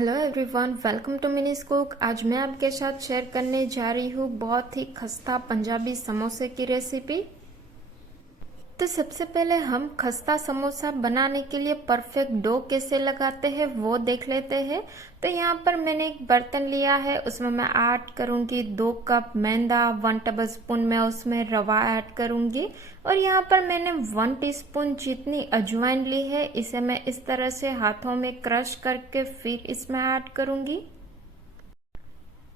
Hello everyone, welcome to Mini's cook. आज मैं आपके साथ शेयर करने जा रही हूँ बहुत ही खस्ता पंजाबी समोसे की रेसिपी। तो सबसे पहले हम खस्ता समोसा बनाने के लिए परफेक्ट डो कैसे लगाते हैं वो देख लेते हैं। तो यहाँ पर मैंने एक बर्तन लिया है, उसमें मैं ऐड करूँगी 2 कप मैदा, 1 टेबल स्पून में उसमें रवा ऐड करूँगी और यहाँ पर मैंने 1 टीस्पून जितनी अजवाइन ली है, इसे मैं इस तरह से हाथों में क्रश करके फिर इसमें ऐड करूँगी।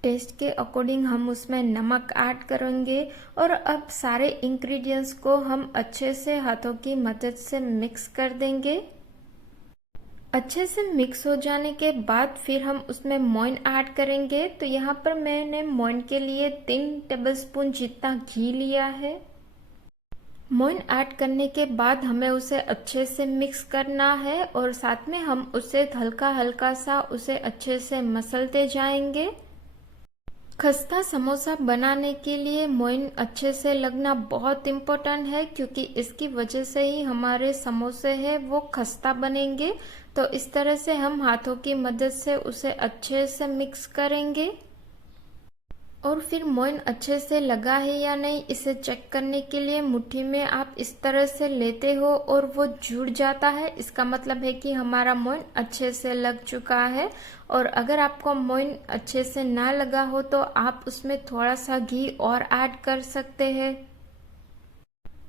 टेस्ट के अकॉर्डिंग हम उसमें नमक ऐड करेंगे और अब सारे इंग्रेडिएंट्स को हम अच्छे से हाथों की मदद से मिक्स कर देंगे। अच्छे से मिक्स हो जाने के बाद फिर हम उसमें मोइन ऐड करेंगे। तो यहाँ पर मैंने मोइन के लिए 3 टेबलस्पून जितना घी लिया है। मोइन ऐड करने के बाद हमें उसे अच्छे से मिक्स करना है और साथ में हम उसे हल्का हल्का सा उसे अच्छे से मसलते जाएंगे। खस्ता समोसा बनाने के लिए मोइन अच्छे से लगना बहुत इम्पोर्टेंट है, क्योंकि इसकी वजह से ही हमारे समोसे हैं वो खस्ता बनेंगे। तो इस तरह से हम हाथों की मदद से उसे अच्छे से मिक्स करेंगे और फिर मोइन अच्छे से लगा है या नहीं इसे चेक करने के लिए मुट्ठी में आप इस तरह से लेते हो और वो जुड़ जाता है, इसका मतलब है कि हमारा मोइन अच्छे से लग चुका है। और अगर आपको मोइन अच्छे से ना लगा हो तो आप उसमें थोड़ा सा घी और ऐड कर सकते हैं।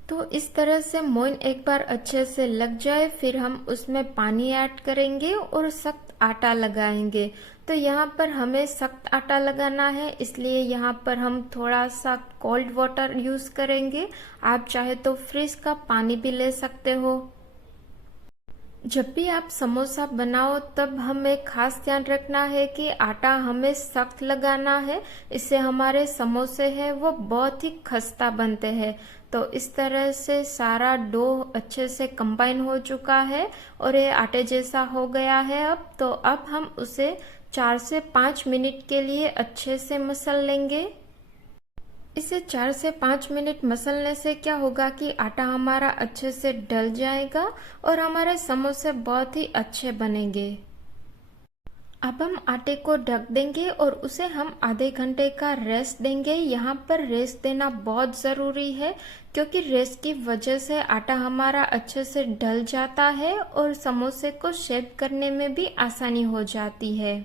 तो इस तरह से मोइन एक बार अच्छे से लग जाए फिर हम उसमें पानी ऐड करेंगे और सख्त आटा लगाएंगे। तो यहाँ पर हमें सख्त आटा लगाना है, इसलिए यहाँ पर हम थोड़ा सा कोल्ड वाटर यूज करेंगे। आप चाहे तो फ्रिज का पानी भी ले सकते हो। जब भी आप समोसा बनाओ तब हमें खास ध्यान रखना है कि आटा हमें सख्त लगाना है, इससे हमारे समोसे हैं वो बहुत ही खस्ता बनते हैं। तो इस तरह से सारा डो अच्छे से कंबाइन हो चुका है और ये आटे जैसा हो गया है। अब हम उसे 4 से 5 मिनट के लिए अच्छे से मसल लेंगे। इसे 4 से 5 मिनट मसलने से क्या होगा कि आटा हमारा अच्छे से डल जाएगा और हमारे समोसे बहुत ही अच्छे बनेंगे। अब हम आटे को ढक देंगे और उसे हम आधे घंटे का रेस्ट देंगे। यहाँ पर रेस्ट देना बहुत ज़रूरी है, क्योंकि रेस्ट की वजह से आटा हमारा अच्छे से डल जाता है और समोसे को शेप करने में भी आसानी हो जाती है।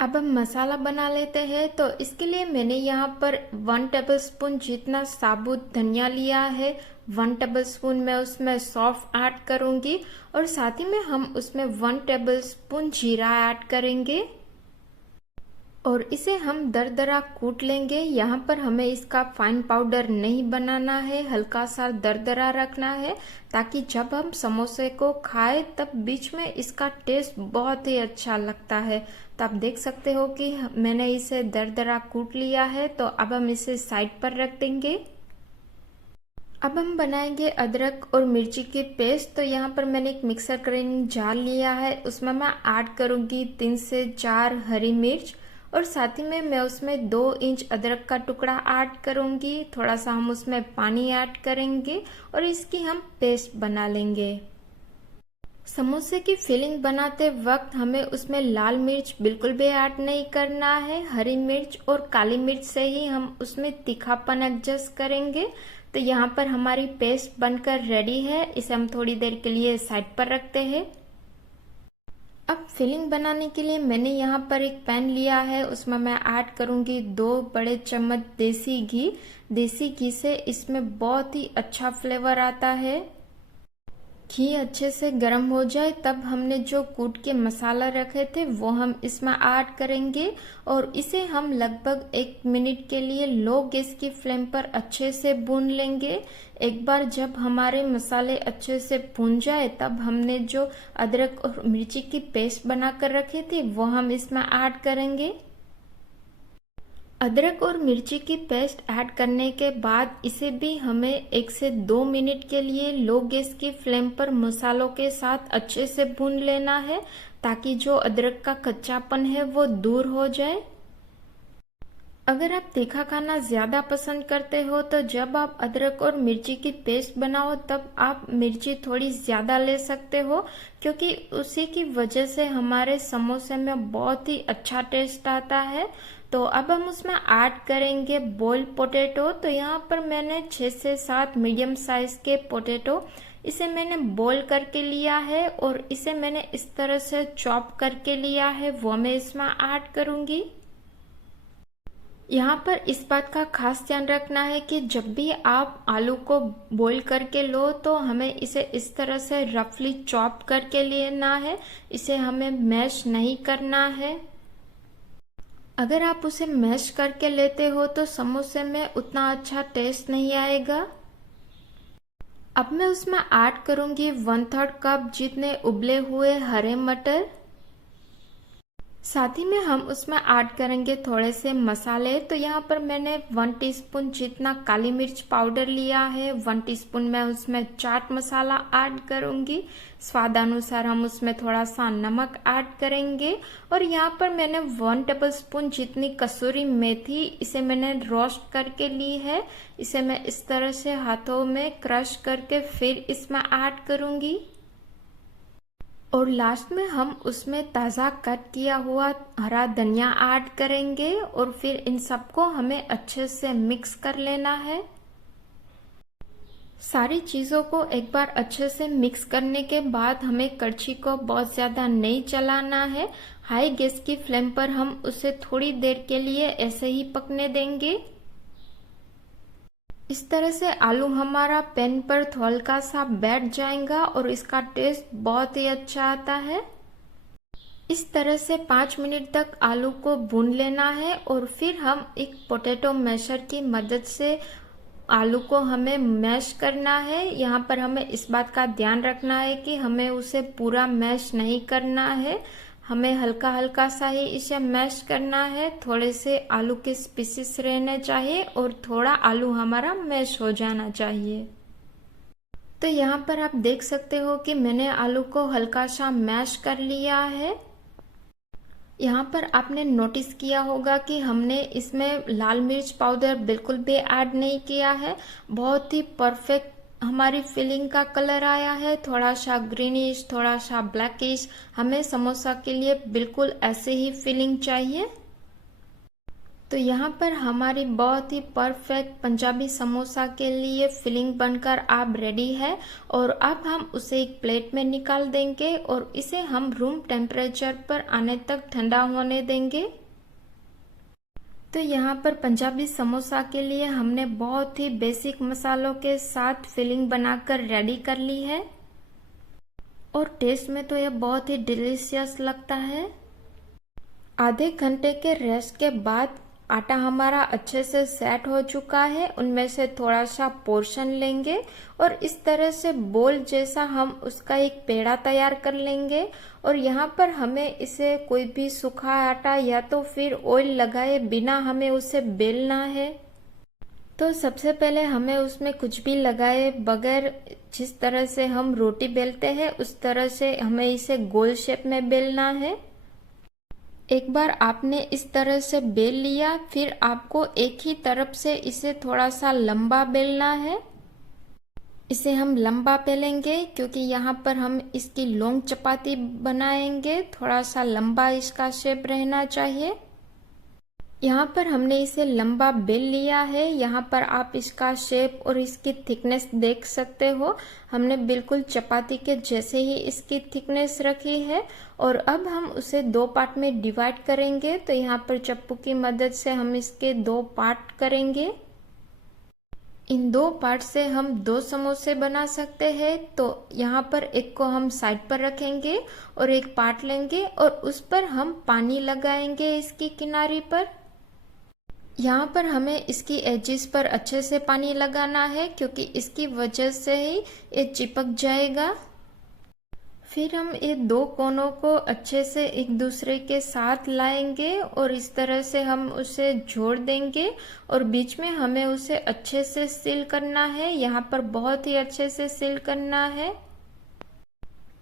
अब हम मसाला बना लेते हैं। तो इसके लिए मैंने यहाँ पर 1 टेबलस्पून जितना साबुत धनिया लिया है, 1 टेबलस्पून मैं उसमें सौंफ ऐड करूंगी और साथ ही में हम उसमें 1 टेबलस्पून जीरा ऐड करेंगे और इसे हम दरदरा कूट लेंगे। यहाँ पर हमें इसका फाइन पाउडर नहीं बनाना है, हल्का सा दरदरा रखना है, ताकि जब हम समोसे को खाएं तब बीच में इसका टेस्ट बहुत ही अच्छा लगता है। तो आप देख सकते हो कि मैंने इसे दरदरा कूट लिया है। तो अब हम इसे साइड पर रख देंगे। अब हम बनाएंगे अदरक और मिर्ची की पेस्ट। तो यहाँ पर मैंने एक मिक्सर ग्राइंडिंग जार लिया है, उसमें मैं ऐड करूंगी 3 से 4 हरी मिर्च और साथ ही में मैं उसमें 2 इंच अदरक का टुकड़ा ऐड करूंगी। थोड़ा सा हम उसमें पानी ऐड करेंगे और इसकी हम पेस्ट बना लेंगे। समोसे की फिलिंग बनाते वक्त हमें उसमें लाल मिर्च बिल्कुल भी ऐड नहीं करना है, हरी मिर्च और काली मिर्च से ही हम उसमें तीखापन एडजस्ट करेंगे। तो यहाँ पर हमारी पेस्ट बनकर रेडी है, इसे हम थोड़ी देर के लिए साइड पर रखते हैं। अब फिलिंग बनाने के लिए मैंने यहाँ पर एक पैन लिया है, उसमें मैं ऐड करूंगी 2 बड़े चम्मच देसी घी। देसी घी से इसमें बहुत ही अच्छा फ्लेवर आता है। घी अच्छे से गर्म हो जाए तब हमने जो कूट के मसाला रखे थे वो हम इसमें ऐड करेंगे और इसे हम लगभग 1 मिनट के लिए लो गैस की फ्लेम पर अच्छे से भून लेंगे। एक बार जब हमारे मसाले अच्छे से भून जाए तब हमने जो अदरक और मिर्ची की पेस्ट बनाकर रखी थी वो हम इसमें ऐड करेंगे। अदरक और मिर्ची की पेस्ट ऐड करने के बाद इसे भी हमें 1 से 2 मिनट के लिए लो गैस की फ्लेम पर मसालों के साथ अच्छे से भून लेना है, ताकि जो अदरक का कच्चापन है वो दूर हो जाए। अगर आप तीखा खाना ज़्यादा पसंद करते हो तो जब आप अदरक और मिर्ची की पेस्ट बनाओ तब आप मिर्ची थोड़ी ज़्यादा ले सकते हो, क्योंकि उसी की वजह से हमारे समोसे में बहुत ही अच्छा टेस्ट आता है। तो अब हम उसमें ऐड करेंगे बॉइल्ड पोटैटो। तो यहाँ पर मैंने 6 से 7 मीडियम साइज के पोटैटो, इसे मैंने बॉईल करके लिया है और इसे मैंने इस तरह से चॉप करके लिया है, वो मैं इसमें ऐड करूँगी। यहाँ पर इस बात का खास ध्यान रखना है कि जब भी आप आलू को बॉईल करके लो तो हमें इसे इस तरह से रफली चॉप करके लेना है, इसे हमें मैश नहीं करना है। अगर आप उसे मैश करके लेते हो तो समोसे में उतना अच्छा टेस्ट नहीं आएगा। अब मैं उसमें ऐड करूँगी 1/3 कप जितने उबले हुए हरे मटर। साथ ही में हम उसमें ऐड करेंगे थोड़े से मसाले। तो यहाँ पर मैंने 1 टीस्पून जितना काली मिर्च पाउडर लिया है, 1 टीस्पून मैं उसमें चाट मसाला ऐड करूँगी। स्वादानुसार हम उसमें थोड़ा सा नमक ऐड करेंगे और यहाँ पर मैंने 1 टेबलस्पून जितनी कसूरी मेथी, इसे मैंने रोस्ट करके ली है। इसे मैं इस तरह से हाथों में क्रश करके फिर इसमें ऐड करूँगी। और लास्ट में हम उसमें ताज़ा कट किया हुआ हरा धनिया ऐड करेंगे और फिर इन सबको हमें अच्छे से मिक्स कर लेना है। सारी चीज़ों को एक बार अच्छे से मिक्स करने के बाद हमें कड़छी को बहुत ज़्यादा नहीं चलाना है। हाई गैस की फ्लेम पर हम उसे थोड़ी देर के लिए ऐसे ही पकने देंगे। इस तरह से आलू हमारा पैन पर हल्का सा बैठ जाएगा और इसका टेस्ट बहुत ही अच्छा आता है। इस तरह से 5 मिनट तक आलू को भून लेना है और फिर हम एक पोटैटो मैशर की मदद से आलू को हमें मैश करना है। यहाँ पर हमें इस बात का ध्यान रखना है कि हमें उसे पूरा मैश नहीं करना है, हमें हल्का हल्का सा ही इसे मैश करना है। थोड़े से आलू के पीसेस रहने चाहिए और थोड़ा आलू हमारा मैश हो जाना चाहिए। तो यहाँ पर आप देख सकते हो कि मैंने आलू को हल्का सा मैश कर लिया है। यहाँ पर आपने नोटिस किया होगा कि हमने इसमें लाल मिर्च पाउडर बिल्कुल भी ऐड नहीं किया है। बहुत ही परफेक्ट हमारी फिलिंग का कलर आया है, थोड़ा सा ग्रीनिश, थोड़ा सा ब्लैकिश। हमें समोसा के लिए बिल्कुल ऐसे ही फिलिंग चाहिए। तो यहाँ पर हमारी बहुत ही परफेक्ट पंजाबी समोसा के लिए फिलिंग बनकर आप रेडी है और अब हम उसे एक प्लेट में निकाल देंगे और इसे हम रूम टेम्परेचर पर आने तक ठंडा होने देंगे। तो यहाँ पर पंजाबी समोसा के लिए हमने बहुत ही बेसिक मसालों के साथ फिलिंग बनाकर रेडी कर ली है और टेस्ट में तो यह बहुत ही डिलीशियस लगता है। आधे घंटे के रेस्ट के बाद आटा हमारा अच्छे से सेट हो चुका है। उनमें से थोड़ा सा पोर्शन लेंगे और इस तरह से बोल जैसा हम उसका एक पेड़ा तैयार कर लेंगे और यहाँ पर हमें इसे कोई भी सूखा आटा या तो फिर ऑयल लगाए बिना हमें उसे बेलना है। तो सबसे पहले हमें उसमें कुछ भी लगाए बगैर जिस तरह से हम रोटी बेलते हैं उस तरह से हमें इसे गोल शेप में बेलना है। एक बार आपने इस तरह से बेल लिया, फिर आपको एक ही तरफ से इसे थोड़ा सा लंबा बेलना है। इसे हम लंबा बेलेंगे क्योंकि यहाँ पर हम इसकी लॉन्ग चपाती बनाएंगे। थोड़ा सा लंबा इसका शेप रहना चाहिए। यहाँ पर हमने इसे लंबा बेल लिया है। यहाँ पर आप इसका शेप और इसकी थिकनेस देख सकते हो। हमने बिल्कुल चपाती के जैसे ही इसकी थिकनेस रखी है और अब हम उसे 2 पार्ट में डिवाइड करेंगे। तो यहाँ पर चप्पू की मदद से हम इसके 2 पार्ट करेंगे। इन 2 पार्ट से हम 2 समोसे बना सकते हैं। तो यहाँ पर एक को हम साइड पर रखेंगे और एक पार्ट लेंगे और उस पर हम पानी लगाएंगे इसकी किनारी पर। यहाँ पर हमें इसकी एजिस पर अच्छे से पानी लगाना है क्योंकि इसकी वजह से ही ये चिपक जाएगा। फिर हम ये 2 कोनों को अच्छे से एक दूसरे के साथ लाएंगे और इस तरह से हम उसे जोड़ देंगे और बीच में हमें उसे अच्छे से सील करना है। यहाँ पर बहुत ही अच्छे से सील करना है।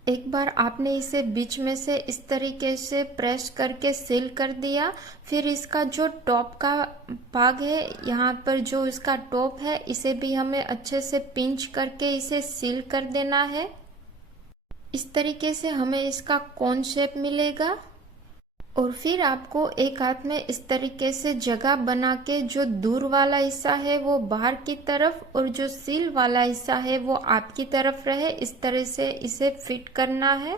एक बार आपने इसे बीच में से इस तरीके से प्रेस करके सील कर दिया, फिर इसका जो टॉप का भाग है, यहाँ पर जो इसका टॉप है, इसे भी हमें अच्छे से पिंच करके इसे सील कर देना है। इस तरीके से हमें इसका कोन शेप मिलेगा। और फिर आपको एक हाथ में इस तरीके से जगह बना के जो दूर वाला हिस्सा है वो बाहर की तरफ और जो सील वाला हिस्सा है वो आपकी तरफ रहे, इस तरह से इसे फिट करना है।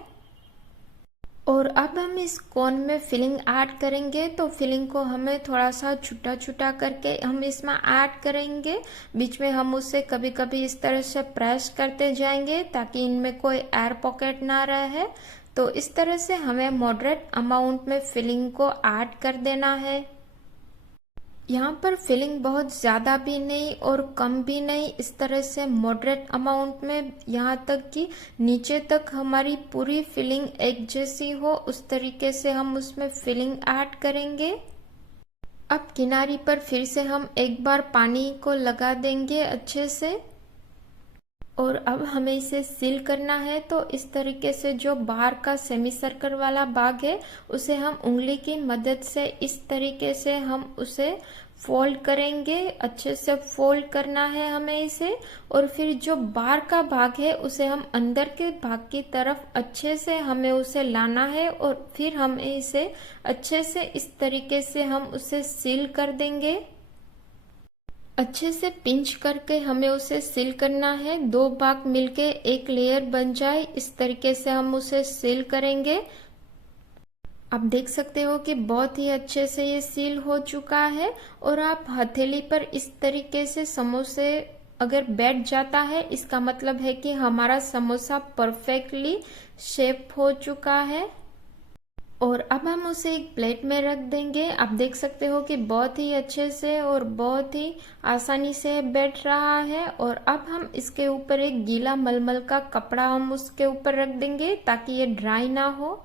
और अब हम इस कोन में फिलिंग ऐड करेंगे, तो फिलिंग को हमें थोड़ा सा छुटा छुटा करके हम इसमें ऐड करेंगे। बीच में हम उसे कभी कभी इस तरह से प्रेस करते जाएंगे ताकि इनमें कोई एयर पॉकेट ना रहे। तो इस तरह से हमें मॉडरेट अमाउंट में फिलिंग को ऐड कर देना है। यहाँ पर फिलिंग बहुत ज़्यादा भी नहीं और कम भी नहीं, इस तरह से मॉडरेट अमाउंट में, यहाँ तक कि नीचे तक हमारी पूरी फिलिंग एक जैसी हो, उस तरीके से हम उसमें फिलिंग ऐड करेंगे। अब किनारी पर फिर से हम एक बार पानी को लगा देंगे अच्छे से। और अब हमें इसे सील करना है, तो इस तरीके से जो बाहर का सेमी सर्कल वाला भाग है उसे हम उंगली की मदद से इस तरीके से हम उसे फोल्ड करेंगे। अच्छे से फोल्ड करना है हमें इसे। और फिर जो बाहर का भाग है उसे हम अंदर के भाग की तरफ अच्छे से हमें उसे लाना है और फिर हमें इसे अच्छे से इस तरीके से हम उसे सील कर देंगे। अच्छे से पिंच करके हमें उसे सील करना है, दो भाग मिलके एक लेयर बन जाए, इस तरीके से हम उसे सील करेंगे। आप देख सकते हो कि बहुत ही अच्छे से ये सील हो चुका है। और आप हथेली पर इस तरीके से समोसे अगर बैठ जाता है, इसका मतलब है कि हमारा समोसा परफेक्टली शेप हो चुका है। और अब हम उसे एक प्लेट में रख देंगे। आप देख सकते हो कि बहुत ही अच्छे से और बहुत ही आसानी से बैठ रहा है। और अब हम इसके ऊपर एक गीला मलमल का कपड़ा हम उसके ऊपर रख देंगे ताकि ये ड्राई ना हो।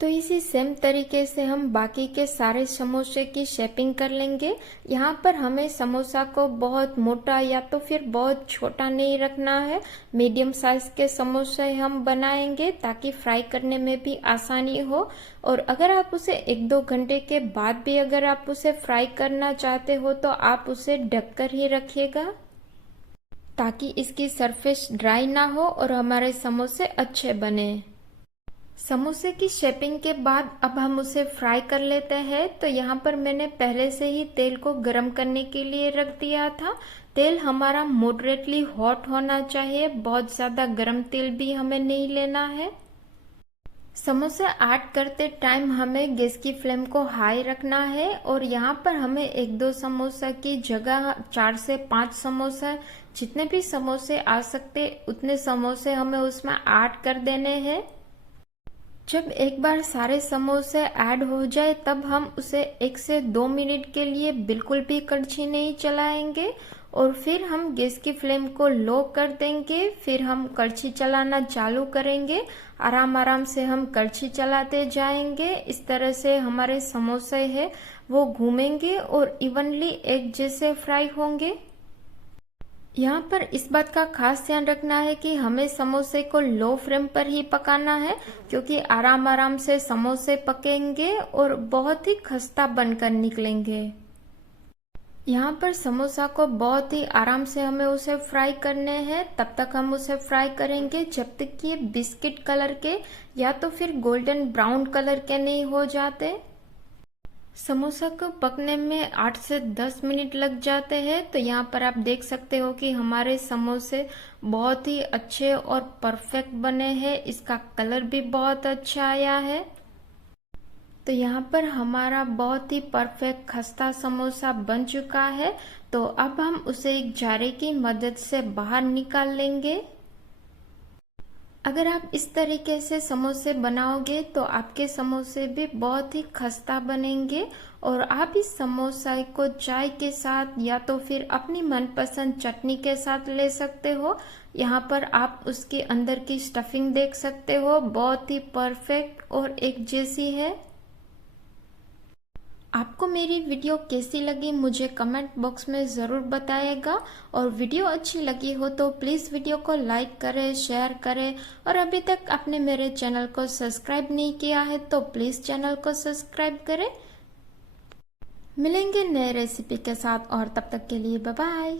तो इसी सेम तरीके से हम बाकी के सारे समोसे की शेपिंग कर लेंगे। यहाँ पर हमें समोसा को बहुत मोटा या तो फिर बहुत छोटा नहीं रखना है, मीडियम साइज के समोसे हम बनाएंगे ताकि फ्राई करने में भी आसानी हो। और अगर आप उसे 1-2 घंटे के बाद भी अगर आप उसे फ्राई करना चाहते हो तो आप उसे ढककर ही रखिएगा ताकि इसकी सरफेस ड्राई ना हो और हमारे समोसे अच्छे बने। समोसे की शेपिंग के बाद अब हम उसे फ्राई कर लेते हैं। तो यहाँ पर मैंने पहले से ही तेल को गर्म करने के लिए रख दिया था। तेल हमारा मॉडरेटली हॉट होना चाहिए, बहुत ज़्यादा गर्म तेल भी हमें नहीं लेना है। समोसे ऐड करते टाइम हमें गैस की फ्लेम को हाई रखना है। और यहाँ पर हमें 1-2 समोसा की जगह 4 से 5 समोसा, जितने भी समोसे आ सकते उतने समोसे हमें उसमें ऐड कर देने हैं। जब एक बार सारे समोसे ऐड हो जाए तब हम उसे 1 से 2 मिनट के लिए बिल्कुल भी कड़छी नहीं चलाएंगे और फिर हम गैस की फ्लेम को लो कर देंगे। फिर हम कड़छी चलाना चालू करेंगे। आराम आराम से हम कड़छी चलाते जाएंगे। इस तरह से हमारे समोसे हैं वो घूमेंगे और इवनली एक जैसे फ्राई होंगे। यहाँ पर इस बात का खास ध्यान रखना है कि हमें समोसे को लो फ्लेम पर ही पकाना है, क्योंकि आराम आराम से समोसे पकेंगे और बहुत ही खस्ता बनकर निकलेंगे। यहाँ पर समोसा को बहुत ही आराम से हमें उसे फ्राई करने हैं। तब तक हम उसे फ्राई करेंगे जब तक कि ये बिस्किट कलर के या तो फिर गोल्डन ब्राउन कलर के नहीं हो जाते। समोसा को पकने में 8 से 10 मिनट लग जाते हैं। तो यहाँ पर आप देख सकते हो कि हमारे समोसे बहुत ही अच्छे और परफेक्ट बने हैं। इसका कलर भी बहुत अच्छा आया है। तो यहाँ पर हमारा बहुत ही परफेक्ट खस्ता समोसा बन चुका है। तो अब हम उसे एक जारे की मदद से बाहर निकाल लेंगे। अगर आप इस तरीके से समोसे बनाओगे तो आपके समोसे भी बहुत ही खस्ता बनेंगे और आप इस समोसा को चाय के साथ या तो फिर अपनी मनपसंद चटनी के साथ ले सकते हो। यहाँ पर आप उसके अंदर की स्टफिंग देख सकते हो, बहुत ही परफेक्ट और एक जैसी है। आपको मेरी वीडियो कैसी लगी मुझे कमेंट बॉक्स में ज़रूर बताइएगा। और वीडियो अच्छी लगी हो तो प्लीज़ वीडियो को लाइक करें, शेयर करें। और अभी तक आपने मेरे चैनल को सब्सक्राइब नहीं किया है तो प्लीज़ चैनल को सब्सक्राइब करें। मिलेंगे नए रेसिपी के साथ और तब तक के लिए बाय बाय।